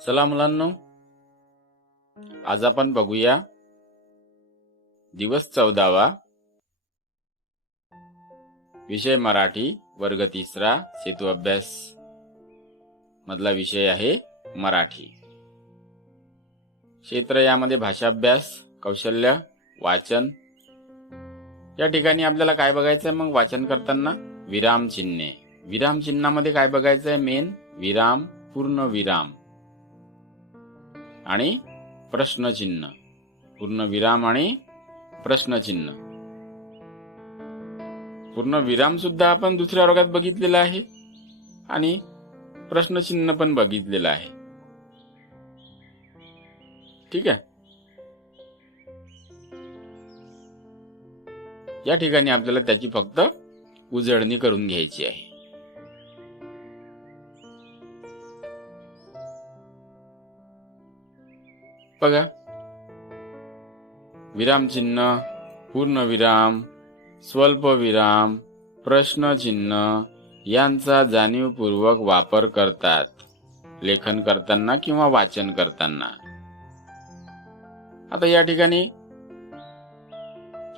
चला मुलांनो, आज आपण बघूया दिवस 14वा, विषय मराठी, वर्ग 3, सेतू अभ्यास मधला विषय आहे मराठी. क्षेत्र यामध्ये भाषा अभ्यास, कौशल्य, वाचन. या ठिकाणी आपल्याला काय बघायचंय? मग वाचन करताना विराम चिन्हे. विराम चिन्हामध्ये काय बघायचंय? मेन विराम, पूर्ण विराम आणि प्रश्नचिन्ह. पूर्ण विराम आणि प्रश्नचिन्ह. पूर्ण विराम सुद्धा आपण दुसऱ्या वर्गात बघितलेला आहे आणि प्रश्नचिन्ह पण बघितलेलं आहे. ठीक आहे. या ठिकाणी आपल्याला त्याची फक्त उजळणी करून घ्यायची आहे. बघा, विरामचिन्ह, पूर्णविराम, स्वल्पविराम, प्रश्नचिन्ह यांचा जाणीवपूर्वक वापर करतात लेखन करताना किंवा वाचन करताना. आता या ठिकाणी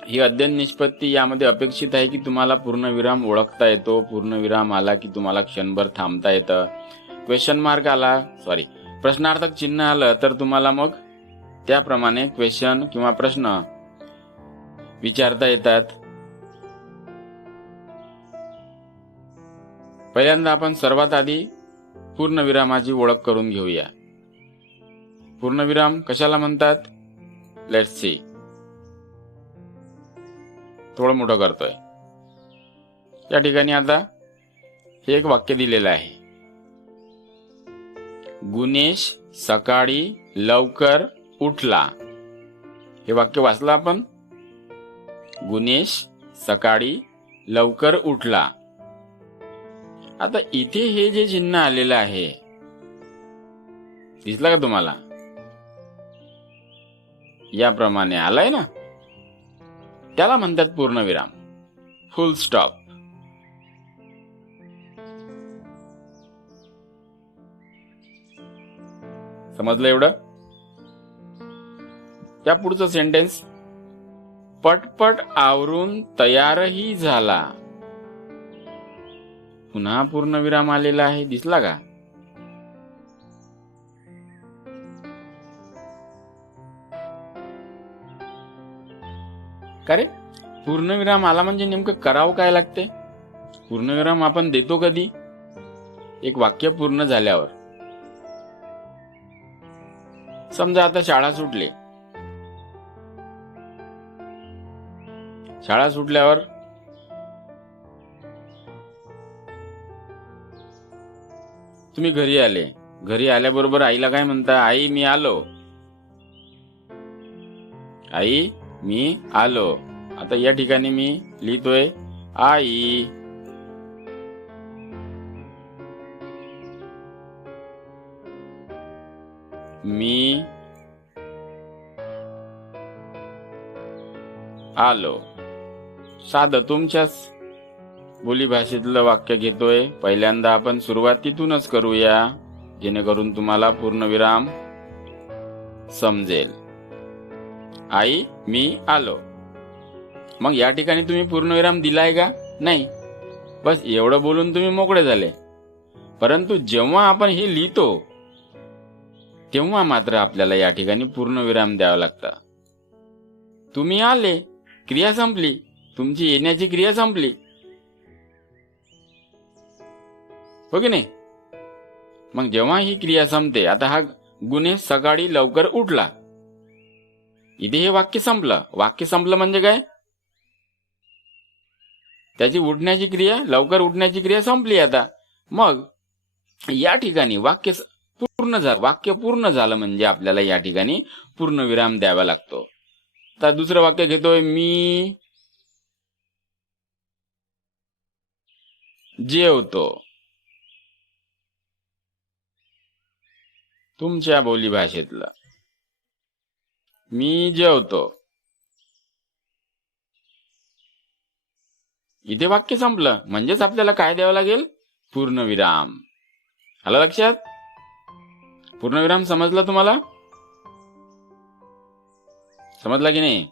ही अध्ययन निष्पत्ती यामध्ये अपेक्षित आहे की तुम्हाला पूर्णविराम ओळखता येतो. पूर्णविराम आला की तुम्हाला क्षणभर थांबता येतं. क्वेश्चन मार्क आला, प्रश्नार्थक चिन्ह आलं तर तुम्हाला मग त्याप्रमाणे क्वेश्चन किंवा प्रश्न विचारता येतात. पहिल्यांदा आपण सर्वात आधी पूर्णविरामाची ओळख करून घेऊया. पूर्णविराम कशाला म्हणतात? Let's see. थोडं मोठं करतोय. या ठिकाणी आता हे एक वाक्य दिलेलं आहे. गुणेश सकाळी लवकर उठला. हे वाक्य वाचलं आपण. गुणेश सकाळी लवकर उठला. आता इथे हे जे चिन्ह आलेलं आहे, दिसलं का तुम्हाला? याप्रमाणे आलंय ना, त्याला म्हणतात पूर्णविराम, फुल स्टॉप. समजलं एवढं? त्या पुढचं सेंटेन्स, पटपट आवरून तयारही झाला. पुन्हा पूर्णविराम आलेला आहे, दिसला का? का रे? पूर्णविराम आला म्हणजे नेमकं करावं काय लागते? पूर्णविराम आपण देतो कधी? एक वाक्य पूर्ण झाल्यावर. समजा आता शाळा सुटली. शाळा सुटल्यावर तुम्ही घरी आले. घरी आल्याबरोबर आईला काय म्हणता? आई मी आलो. आई मी आलो. आता या ठिकाणी मी लिहितोय आई. मी आलो. साधं तुमच्याच बोलीभाषेतलं वाक्य घेतोय. पहिल्यांदा आपण सुरुवातीतूनच करूया, जेणेकरून तुम्हाला पूर्णविराम समजेल. आई मी आलो. मग या ठिकाणी तुम्ही पूर्णविराम दिलाय का? नाही. बस एवढं बोलून तुम्ही मोकळे झाले. परंतु जेव्हा आपण हे लिहितो तेव्हा मात्र आपल्याला या ठिकाणी पूर्णविराम द्यावा लागतं. तुम्ही आले, क्रिया संपली. तुमची येण्याची क्रिया संपली. हो की नाही? मग जेव्हा ही क्रिया संपते, आता हा गुणेश सकाळी लवकर उठला, इथे हे वाक्य संपलं. वाक्य संपलं म्हणजे काय? त्याची उठण्याची क्रिया, लवकर उठण्याची क्रिया संपली. आता मग या ठिकाणी वाक्य पूर्ण झालं. वाक्य पूर्ण झालं म्हणजे आपल्याला या ठिकाणी पूर्णविराम द्यावा लागतो. तर दुसरं वाक्य घेतोय, मी जेवतो. तुमच्या बोलीभाषेतलं मी जेवतो. इथे वाक्य संपलं म्हणजेच आपल्याला काय द्यावं लागेल? पूर्णविराम. आलं लक्षात? पूर्णविराम समजला तुम्हाला? समजला की नाही?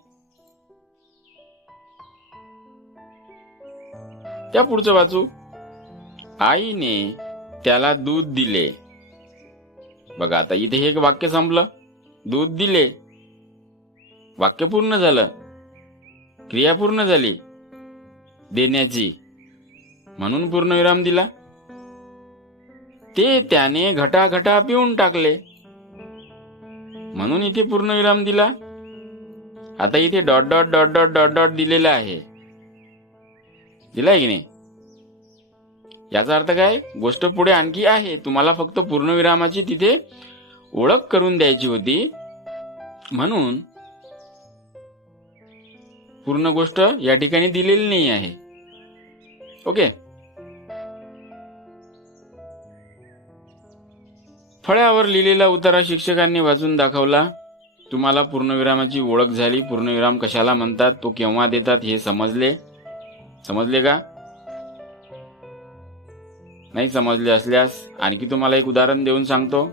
त्या पुढचं वाचू. आईने त्याला दूध दिले. बघा आता इथे हे एक वाक्य संपलं. दूध दिले, वाक्य पूर्ण झालं, क्रिया पूर्ण झाली देण्याची, म्हणून पूर्णविराम दिला. ते त्याने घटाघटा पिऊन टाकले, म्हणून इथे पूर्णविराम दिला. आता इथे dot dot dot dot dot dot दिलेला आहे, दिलाय की नाही? याचा अर्थ काय? गोष्ट पुढे आणखी आहे, तुम्हाला फक्त पूर्णविरामाची तिथे ओळख करून द्यायची होती, म्हणून पूर्ण गोष्ट या ठिकाणी दिलेली नाही आहे. ओके. फळ्यावर लिहिलेला उतारा शिक्षकांनी वाचून दाखवला. तुम्हाला पूर्णविरामाची ओळख झाली. पूर्णविराम कशाला म्हणतात, तो केव्हा देतात हे समजले का? नाही समजले असल्यास आणखी तुम्हाला एक उदाहरण देऊन सांगतो.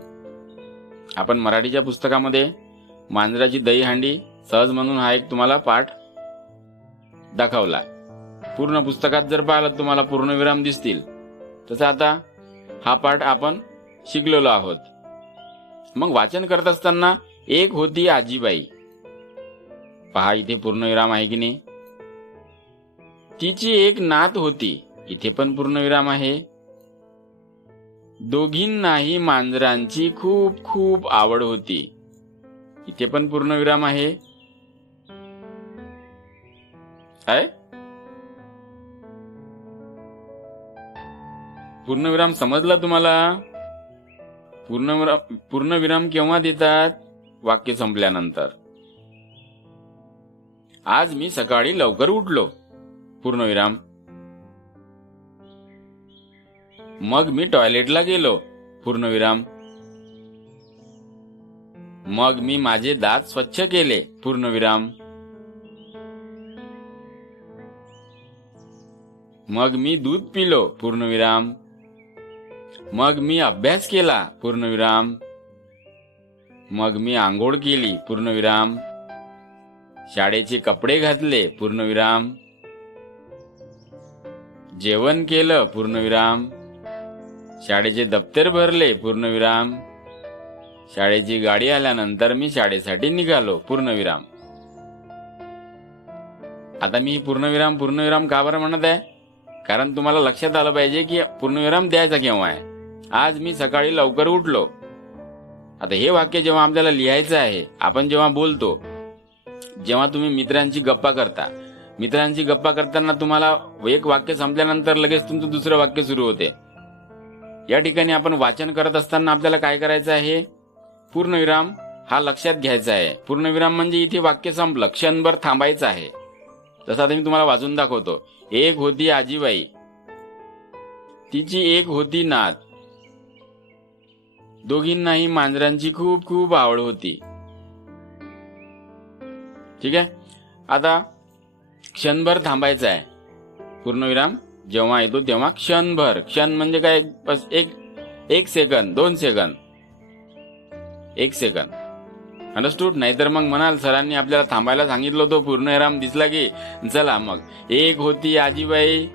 आपण मराठीच्या पुस्तकामध्ये मांजराची दहीहंडी सहज म्हणून हा एक तुम्हाला पाठ दाखवला. पूर्ण पुस्तकात जर पाहिलं तुम्हाला पूर्णविराम दिसतील. तसं आता हा पाठ आपण शिकलेलो आहोत. मग वाचन करत असताना एक होती आजीबाई. पहा इथे पूर्णविराम आहे की नाही? तिची एक नात होती, इथे पण पूर्णविराम आहे. दोघींनाही मांजरांची खूप खूप आवड होती, इथे पण पूर्णविराम आहे. पूर्णविराम समजला तुम्हाला? पूर्णविराम केव्हा देतात? वाक्य संपल्यानंतर. आज मी सकाळी लवकर उठलो, पूर्णविराम. मग मी टॉयलेटला गेलो, पूर्णविराम. मग मी माझे दात स्वच्छ केले, पूर्णविराम. मग मी दूध पिलो, पूर्णविराम. मग मी अभ्यास केला, पूर्णविराम. मग मी आंघोळ केली, पूर्णविराम. शाळेचे कपडे घातले, पूर्णविराम. जेवण केलं, पूर्णविराम. शाळेचे दप्तर भरले, पूर्णविराम. शाळेची गाडी आल्यानंतर मी शाळेसाठी निघालो, पूर्णविराम. आता मी पूर्णविराम का बरं म्हणत आहे? कारण तुम्हाला लक्षात आलं पाहिजे की पूर्णविराम द्यायचा केव्हा आहे. आज मी सकाळी लवकर उठलो. आता हे वाक्य जेव्हा आपल्याला लिहायचं आहे, आपण जेव्हा बोलतो, जेव्हा तुम्ही मित्रांची गप्पा करताना तुम्हाला एक वाक्य संपल्यानंतर लगेच तुमचं दुसरं वाक्य सुरू होते. या ठिकाणी आपण वाचन करत असताना आपल्याला काय करायचं आहे? पूर्णविराम हा लक्षात घ्यायचा आहे. पूर्णविराम म्हणजे इथे वाक्य संपलं, क्षणभर थांबायचं आहे. तसं आता मी तुम्हाला वाचून दाखवतो. एक होती आजीबाई, तिची एक होती नात, दोघींनाही मांजरांची खूप खूप आवड होती. ठीक आहे. आता क्षणभर थांबायचं आहे. पूर्णविराम जेव्हा येतो तेव्हा क्षणभर. क्षण म्हणजे काय? बस एक सेकंद, 2 सेकंद, 1 सेकंद. अंडरस्टूड? नाहीतर मग म्हणाल सरांनी आपल्याला थांबायला सांगितलं होतं, पूर्णविराम दिसला की चला मग. एक होती आजीबाई.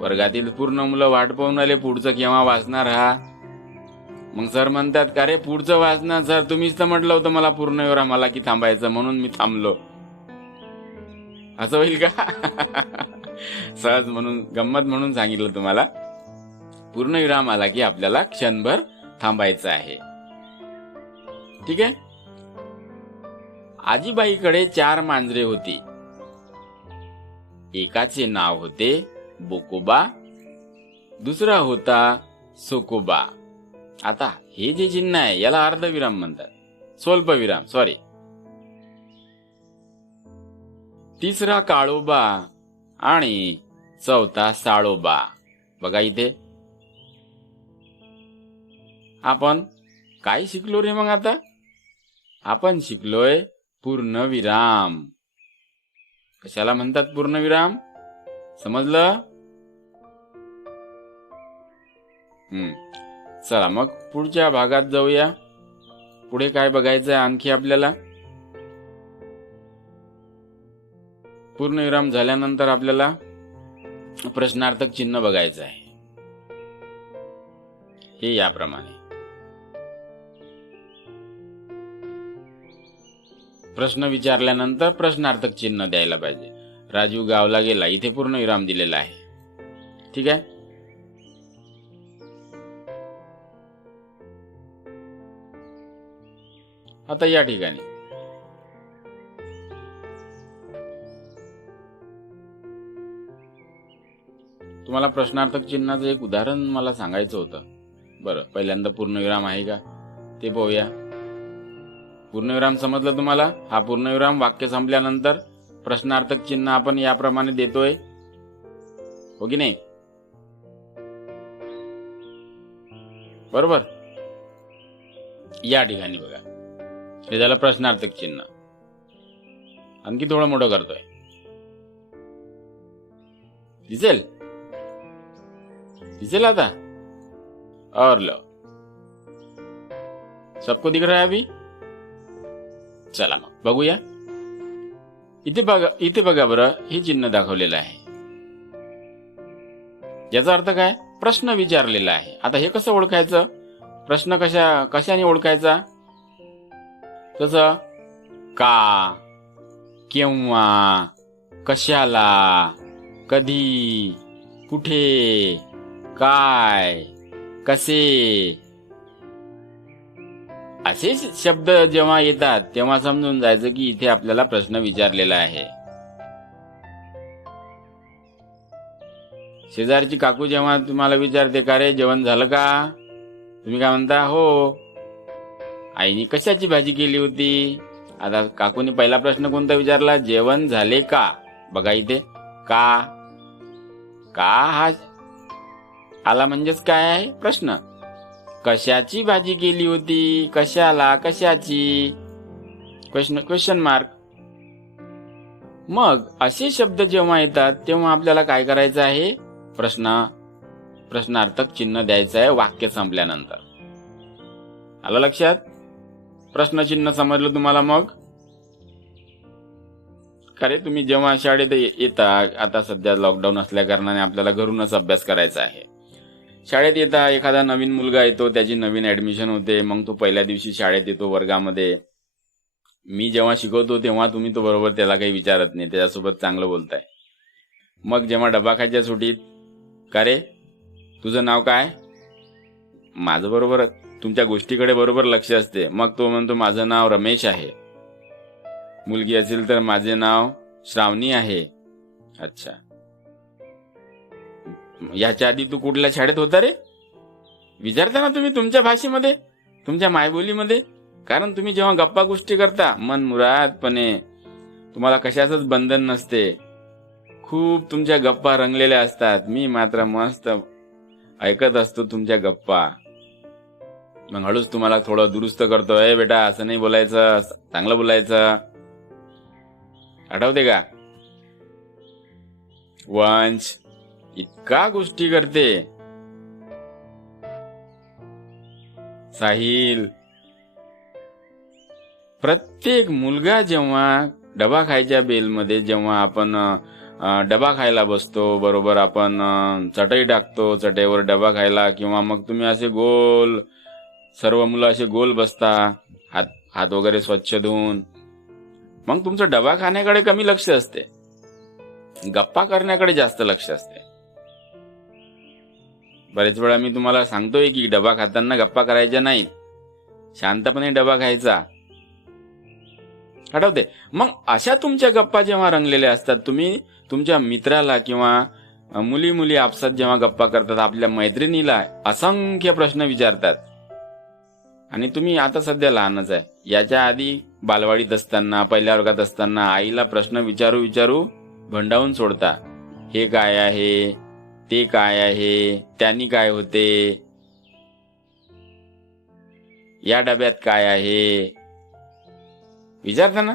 वर्गातील पूर्ण मुलं वाट पाहून आले, पुढचं केव्हा वाचणार हा? मग सर म्हणतात, का रे पुढचं वाचणार सर? तुम्हीच तर म्हटलं होतं मला पूर्णविरामाला की थांबायचं, म्हणून मी थांबलो. असं होईल का? सहज म्हणून, गंमत म्हणून सांगितलं तुम्हाला. पूर्णविराम आला की आपल्याला क्षणभर थांबायचं आहे. ठीक आहे. आजीबाईकडे 4 मांजरे होती. एकाचे नाव होते बोकोबा, दुसरा होता सोकोबा. आता हे जे चिन्ह आहे याला अर्धविराम म्हणतात, स्वल्पविराम, सॉरी. तिसरा काळोबा आणि चौथा साळोबा. बघा इथे आपण काय शिकलो रे? मग आता आपण शिकलोय पूर्णविराम. कशाला म्हणतात पूर्णविराम? समजलं? चला मग पुढच्या भागात जाऊया. पुढे काय बघायचं आहे आणखी आपल्याला? पूर्णविराम झाल्यानंतर आपल्याला प्रश्नार्थक चिन्ह बघायचं आहे. हे याप्रमाणे. प्रश्न विचारल्यानंतर प्रश्नार्थक चिन्ह द्यायला पाहिजे. राजू गावला गेला, इथे पूर्णविराम दिलेला आहे. ठीक आहे. आता या ठिकाणी तुम्हाला प्रश्नार्थक चिन्हाचं एक उदाहरण मला सांगायचं होतं. बरं, पहिल्यांदा पूर्णविराम आहे का ते पाहूया. पूर्णविराम समजलं तुम्हाला? हा पूर्णविराम वाक्य संपल्यानंतर प्रश्नार्थक चिन्ह आपण याप्रमाणे देतोय, हो की नाही? बरोबर. या ठिकाणी बघा, हे झालं प्रश्नार्थक चिन्ह. आणखी थोडं मोठं करतोय. दिसेल आता? और लो, सबको दिख रहा है अभी? चला मग बघूया. इथे बघा बरं, हे चिन्ह दाखवलेलं आहे. याचा अर्थ काय? प्रश्न विचारलेला आहे. आता हे कसं ओळखायचं? प्रश्न कशाने ओळखायचा? तसं का, केव्हा, कशाला, कधी, कुठे, काय, कसे असे शब्द जेव्हा येतात तेव्हा समजून जायचं की इथे आपल्याला प्रश्न विचारलेला आहे. शेजारची काकू जेव्हा तुम्हाला विचारते, का रे जेवण झालं का? तुम्ही काय म्हणता? हो. आईने कशाची भाजी केली होती? आता काकूने पहिला प्रश्न कोणता विचारला? जेवण झाले का? बघा इथे का हा आला म्हणजेच काय आहे? प्रश्न. कशाची भाजी केली होती? कशाला, कशाची? Question mark. मग असे शब्द जेव्हा येतात तेव्हा आपल्याला काय करायचं आहे? प्रश्नार्थक चिन्ह द्यायचं आहे वाक्य संपल्यानंतर. आलं लक्षात? प्रश्नचिन्ह समजलं तुम्हाला? मग खरे तुम्ही जेव्हा शाळेत येता, आता सध्या लॉकडाऊन असल्या कारणाने आपल्याला घरूनच अभ्यास करायचा आहे. शाळेत येता, एखादा नवीन मुलगा येतो, त्याची नवीन ऍडमिशन होते, मग तो पहिल्या दिवशी शाळेत येतो वर्गामध्ये. मी जेव्हा शिकवतो तेव्हा तुम्ही तो बरोबर त्याला काही विचारत नाही, त्याच्यासोबत चांगलं बोलताय. मग जेव्हा डबा खायच्या सुटीत, का रे तुझं नाव काय? माझं बरोबर तुमच्या गोष्टीकडे बरोबर लक्ष असते. मग तो म्हणतो माझं नाव रमेश आहे. मुलगी असेल तर माझे नाव श्रावणी आहे. अच्छा, याच्या आधी तू कुठल्या शाळेत होता रे? विचारता ना तुम्ही तुमच्या भाषेमध्ये, तुमच्या मायबोलीमध्ये. कारण तुम्ही जेव्हा गप्पा गोष्टी करता मन मुरादपणे, तुम्हाला कशाचंच बंधन नसते, खूप तुमच्या गप्पा रंगलेल्या असतात. मी मात्र मस्त ऐकत असतो तुमच्या गप्पा. मग हळूच तुम्हाला थोडं दुरुस्त करतो, ए बेटा असं नाही बोलायचं, चांगलं बोलायचं. आठवते का? वंश इतका गोष्टी करते. साहिल, प्रत्येक मुलगा जेव्हा डबा खायच्या बेलमध्ये, जेव्हा आपण डबा खायला बसतो, बरोबर आपण चटई टाकतो, चटईवर डबा खायला, किंवा मग तुम्ही असे गोल, सर्व मुलं असे गोल बसता, हात वगैरे स्वच्छ धुवून. मग तुमचं डबा खाण्याकडे कमी लक्ष असते, गप्पा करण्याकडे जास्त लक्ष असते. बरेच वेळा मी तुम्हाला सांगतोय की डबा खाताना गप्पा करायच्या नाहीत, शांतपणे डबा खायचा. आठवते? मग अशा तुमच्या गप्पा जेव्हा रंगलेल्या असतात, तुम्ही तुमच्या मित्राला किंवा मुली आपसात जेव्हा गप्पा करतात, आपल्या मैत्रिणीला असंख्य प्रश्न विचारतात. आणि तुम्ही आता सध्या लहानच आहे, याच्या आधी बालवाडीत असताना, पहिल्या वर्गात असताना आईला प्रश्न विचारू भंडावून सोडता. हे काय आहे, ते काय आहे, त्यांनी काय होते, या डब्यात काय आहे, विचारता ना.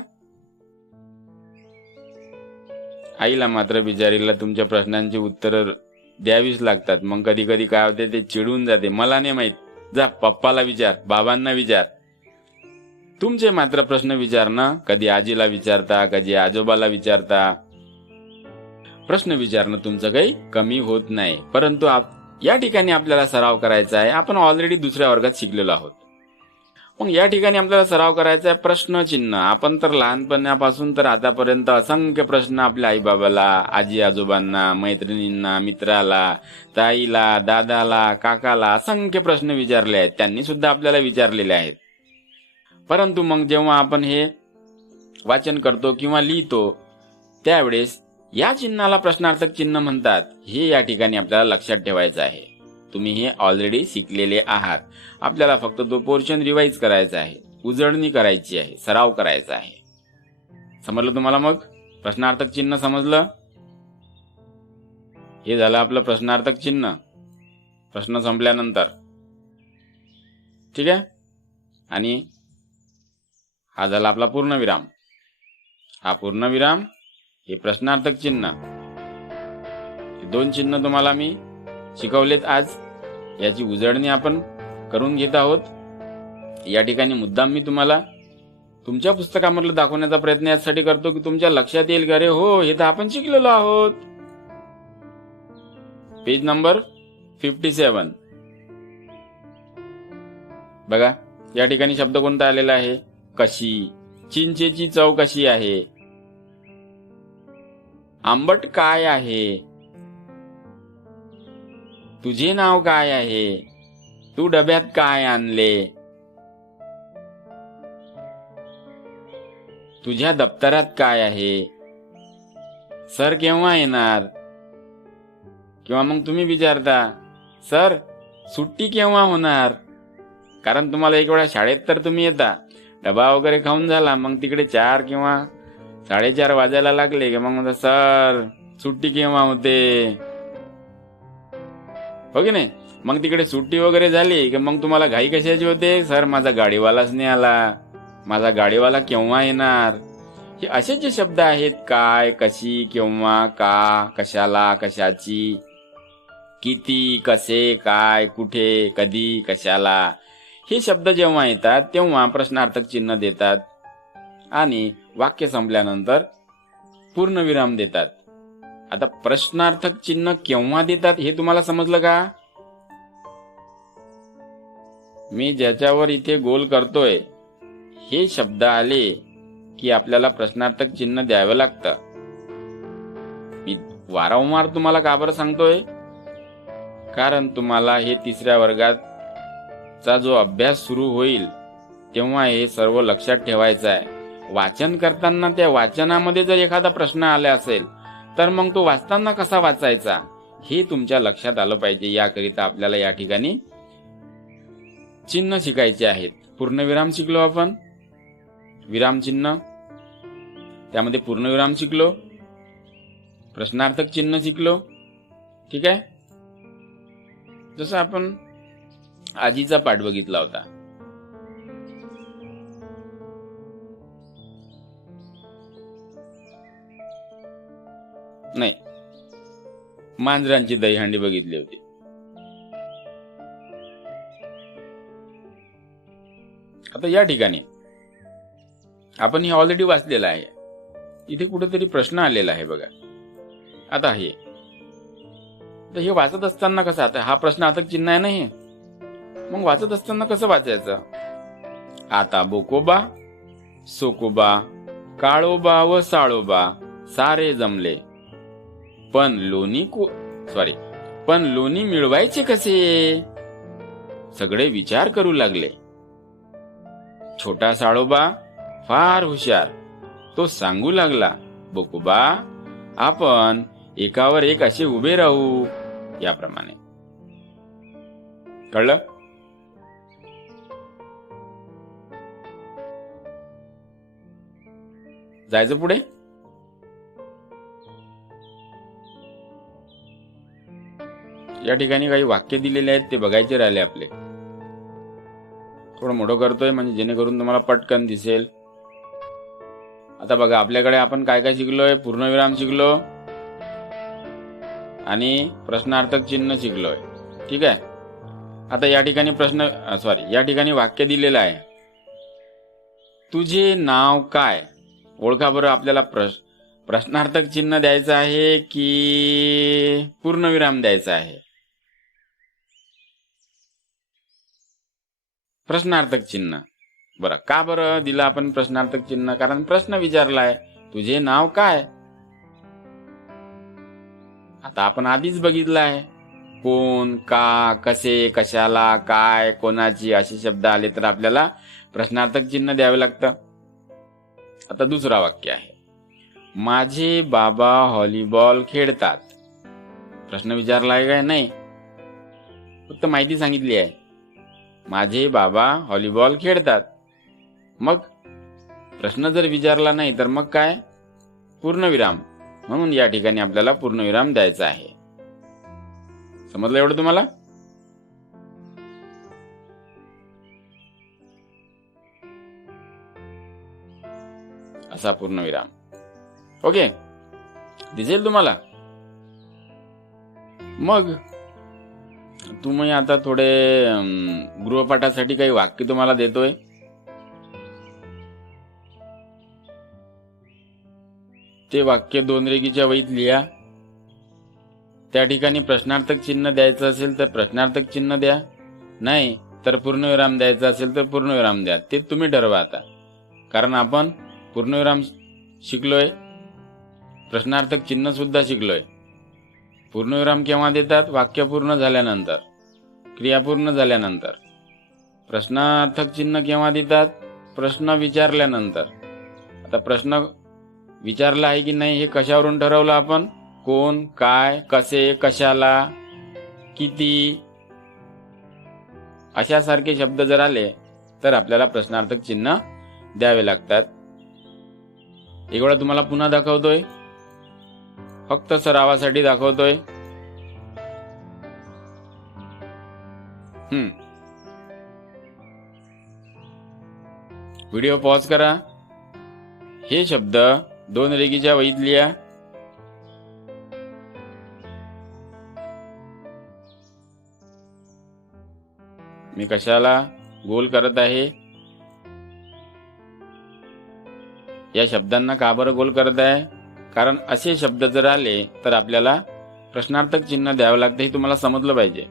आईला मात्र बिचारीला तुमच्या प्रश्नांची उत्तरं द्यावीच लागतात. मग कधी कधी काय होते, ते चिडून जाते. मला नाही माहित, जा पप्पाला विचार, बाबांना विचार. तुमचे मात्र प्रश्न विचारणं कधी आजीला विचारता, कधी आजोबाला विचारता. प्रश्न विचारणं तुमचं काही कमी होत नाही, परंतु या ठिकाणी आपल्याला सराव करायचा आहे. आपण ऑलरेडी दुसऱ्या वर्गात शिकलेलो आहोत. मग या ठिकाणी आपल्याला सराव करायचा आहे प्रश्नचिन्ह. आपण तर लहानपणापासून तर आतापर्यंत असंख्य प्रश्न आपल्या आईबाबाला, आजी आजोबांना, मैत्रिणींना, मित्राला, ताईला, दादाला, काकाला असंख्य प्रश्न विचारले आहेत. त्यांनी सुद्धा आपल्याला विचारलेले आहेत. परंतु मग जेव्हा आपण हे वाचन करतो किंवा लिहितो त्यावेळेस या चिन्हाला प्रश्नार्थक चिन्ह म्हणतात, हे या ठिकाणी आपल्याला लक्षात ठेवायचं आहे. तुम्ही हे ऑलरेडी शिकलेले आहात. आपल्याला फक्त तो पोर्शन रिवाइज करायचा आहे, उजळणी करायची आहे, सराव करायचा आहे. समजलं तुम्हाला? मग प्रश्नार्थक चिन्ह समजलं? हे झालं आपलं प्रश्नार्थक चिन्ह प्रश्न संपल्यानंतर. ठीक आहे. आणि हा झाला आपला पूर्णविराम. हा पूर्णविराम, हे प्रश्नार्थक चिन्ह. हे दोन चिन्ह तुम्हाला मी शिकवलेत आज. याची उजळणी आपण करून घेत आहोत. या ठिकाणी मुद्दाम मी तुम्हाला तुमच्या पुस्तकामधलं दाखवण्याचा प्रयत्न यासाठी करतो की तुमच्या लक्षात येईल, अरे हो, हे तर आपण शिकलेलो आहोत. पेज नंबर 57 बघा. या ठिकाणी शब्द कोणता आलेला आहे? कशी. चिंचेची चव कशी आहे? आंबट काय आहे? तुझे नाव काय आहे? तू डब्यात काय आणले? तुझ्या दप्तरात काय आहे? सर केव्हा येणार? किंवा मग तुम्ही विचारता, सर सुट्टी केव्हा होणार? कारण तुम्हाला एक वेळा शाळेत तर तुम्ही येता, डबा वगैरे खाऊन झाला, मग तिकडे 4 किंवा 4:30 वाजायला लागले की मग म्हणता, सर सुट्टी केव्हा होते? हो की नाही? मग तिकडे सुट्टी वगैरे झाली की मग तुम्हाला घाई कशाची होते? सर माझा गाडीवालाच नाही आला, माझा गाडीवाला केव्हा येणार? हे असे जे शब्द आहेत, काय, कशी, केव्हा, का, कशाला, कशाची, किती, कसे, काय, कुठे, कधी, कशाला, हे शब्द जेव्हा येतात तेव्हा प्रश्नार्थक चिन्ह देतात आणि वाक्य संपल्यानंतर पूर्णविराम देतात. आता प्रश्नार्थक चिन्ह केव्हा देतात हे तुम्हाला समजलं का? मी ज्याच्यावर इथे गोल करतोय हे शब्द आले की आपल्याला प्रश्नार्थक चिन्ह द्यावं लागतं. मी वारंवार तुम्हाला का बरं सांगतोय? कारण तुम्हाला हे 3ऱ्या वर्गाचा जो अभ्यास सुरू होईल तेव्हा हे सर्व लक्षात ठेवायचं आहे. वाचन करताना त्या वाचनामध्ये जर एखादा प्रश्न आला असेल तर मग तो वाचताना कसा वाचायचा हे तुमच्या लक्षात आलं पाहिजे. याकरिता आपल्याला या ठिकाणी चिन्ह शिकायचे आहेत. पूर्णविराम शिकलो आपण, विराम चिन्ह, त्यामध्ये पूर्णविराम शिकलो, प्रश्नार्थक चिन्ह शिकलो. ठीक आहे. जसं आपण आजीचा पाठ बघितला होता. नाही, मांजरांची दहीहंडी बघितली होती. आता या ठिकाणी आपण हे ऑलरेडी वाचलेलं आहे. इथे कुठेतरी प्रश्न आलेला आहे बघा. आता हे वाचत असताना कसं, आता हा प्रश्नार्थक चिन्ह आहे ना, हे मग वाचत असताना कसं वाचायचं? आता बोकोबा, सोकोबा, काळोबा व साळोबा सारे जमले, पण लोणी मिळवायचे कसे? सगळे विचार करू लागले. छोटा साळोबा फार हुशार, तो सांगू लागला, बोकोबा आपण एकावर एक असे उभे राहू. याप्रमाणे. कळलं? जायचं पुढे. या ठिकाणी काही वाक्य दिलेले आहेत ते बघायचे राहिले आपले. थोडं मोठं करतोय म्हणजे जेणेकरून तुम्हाला पटकन दिसेल. आता बघा, आपल्याकडे आपण काय काय शिकलोय? पूर्णविराम शिकलो आणि प्रश्नार्थक चिन्ह शिकलोय. ठीक आहे. आता या ठिकाणी या ठिकाणी वाक्य दिलेलं आहे, तुझे नाव काय? ओळखा बरं. आपल्याला प्रश्नार्थक चिन्ह द्यायचं आहे की पूर्णविराम द्यायचा आहे? प्रश्नार्थक चिन्ह. बरं, का बरं दिलं आपण प्रश्नार्थक चिन्ह? कारण प्रश्न विचारलाय, तुझे नाव काय? आता आपण आधीच बघितलं आहे, कोण, का, कसे, कशाला, काय, कोणाची असे शब्द आले तर आपल्याला प्रश्नार्थक चिन्ह द्यावे लागतं. आता दुसरा वाक्य आहे, माझे बाबा व्हॉलीबॉल खेळतात. प्रश्न विचारला आहे काय? नाही, फक्त माहिती सांगितली आहे, माझे बाबा व्हॉलीबॉल खेळतात. मग प्रश्न जर विचारला नाही तर मग काय? पूर्णविराम. म्हणून या ठिकाणी आपल्याला पूर्णविराम द्यायचा आहे. समजलं एवढं तुम्हाला? असा पूर्णविराम. ओके, दिसेल तुम्हाला? मग तुम्ही आता थोडे गृहपाठासाठी काही वाक्य तुम्हाला देतोय. ते वाक्य 2 रेघीच्या वहीत लिहा. त्या ठिकाणी प्रश्नार्थक चिन्ह द्यायचं असेल तर प्रश्नार्थक चिन्ह द्या, नाही तर पूर्णविराम द्यायचा असेल तर पूर्णविराम द्या. ते तुम्ही ठरवा आता. कारण आपण पूर्णविराम शिकलोय, प्रश्नार्थक चिन्ह सुद्धा शिकलोय. पूर्णविराम केव्हा देतात? वाक्य पूर्ण झाल्यानंतर, क्रिया पूर्ण झाल्यानंतर. प्रश्नार्थक चिन्ह केव्हा देतात? प्रश्न विचारल्यानंतर. आता प्रश्न विचारला आहे की नाही हे कशावरून ठरवलं आपण? कोण, काय, कसे, कशाला, किती अशासारखे शब्द जर आले तर आपल्याला प्रश्नार्थक चिन्ह द्यावे लागतात. एक वेळा तुम्हाला पुन्हा दाखवतोय, फक्त सरावासाठी दाखवतोय. व्हिडिओ पॉज करा. हे शब्द 2 रेघीच्या वहीत लिहा. मी कशाला गोल करत आहे? या शब्दांना का बरं गोल करत आहे? कारण असे शब्द जर आले तर आपल्याला प्रश्नार्थक चिन्ह द्यावं लागतं. हे तुम्हाला समजलं पाहिजे.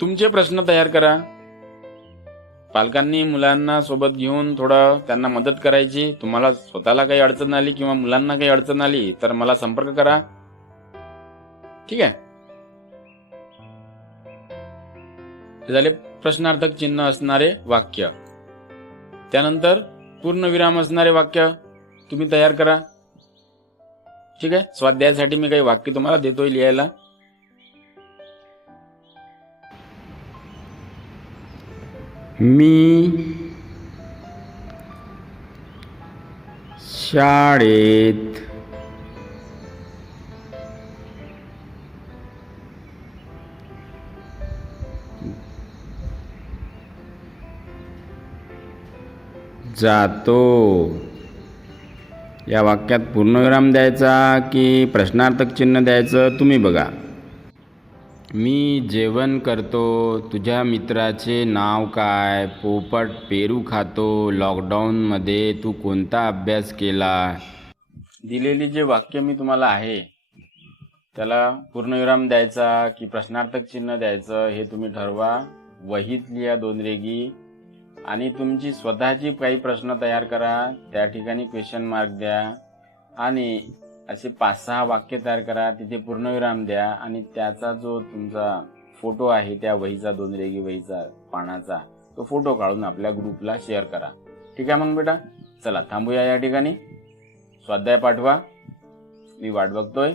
तुमचे प्रश्न तयार करा. पालकांनी मुलांना सोबत घेऊन थोडं त्यांना मदत करायची. तुम्हाला स्वतःला काही अडचण आली किंवा मुलांना काही अडचण आली तर मला संपर्क करा. ठीक आहे? हे झाले प्रश्नार्थक चिन्ह असणारे वाक्य. त्यानंतर पूर्णविराम असणारे वाक्य तुम्ही तयार करा. ठीक आहे? स्वाध्यायासाठी मी काही वाक्य तुम्हाला देतोय लिहायला. मी शाळेत जातो. या वाक्यात पूर्णविराम द्यायचा की प्रश्नार्थक चिन्ह द्यायचं तुम्ही बघा. मी जेवण करतो. तुझ्या मित्राचे नाव काय? पोपट पेरू खातो. लॉकडाऊनमध्ये तू कोणता अभ्यास केला? दिलेली जे वाक्य मी तुम्हाला आहे त्याला पूर्णविराम द्यायचा की प्रश्नार्थक चिन्ह द्यायचं हे तुम्ही ठरवा. वहीत लिहा 2 रेघी आणि तुमची स्वतःची काही प्रश्न तयार करा. त्या ठिकाणी क्वेश्चन मार्क द्या आणि असे 5-6 वाक्य तयार करा. तिथे पूर्णविराम द्या आणि त्याचा जो तुमचा फोटो आहे त्या वहीचा 2 रेघी वहीचा पानाचा तो फोटो काढून आपल्या ग्रुपला शेअर करा. ठीक आहे मग बेटा? चला थांबूया या ठिकाणी. स्वाध्याय पाठवा. मी वाट बघतोय.